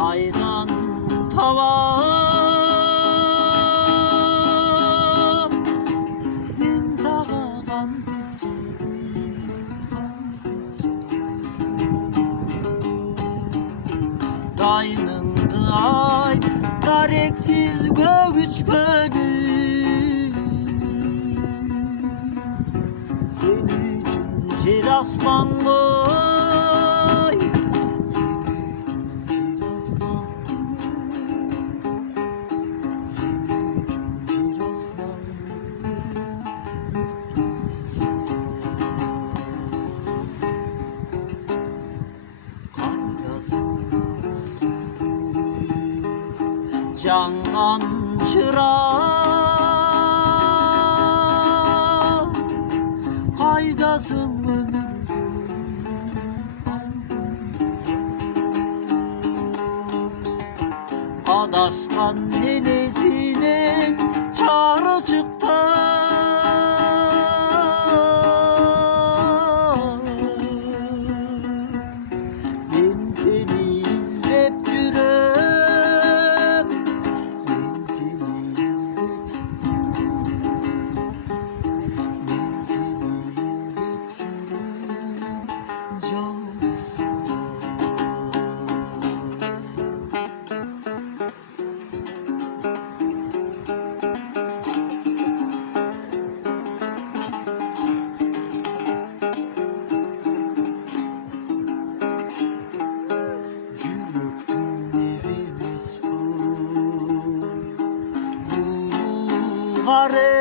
aydan tavam ben sağa kandıkça dayınındı ay dareksiz göğüç gönül senin için cer asman boy senin için cer asman senin için cer asman kaydasın candan çırak kaydasın ömürde adaşkan nenesinin çağrı çıktı ben seni izlep yürüm ben seni izlep ben seni izlep yürüm canlı sıra Kare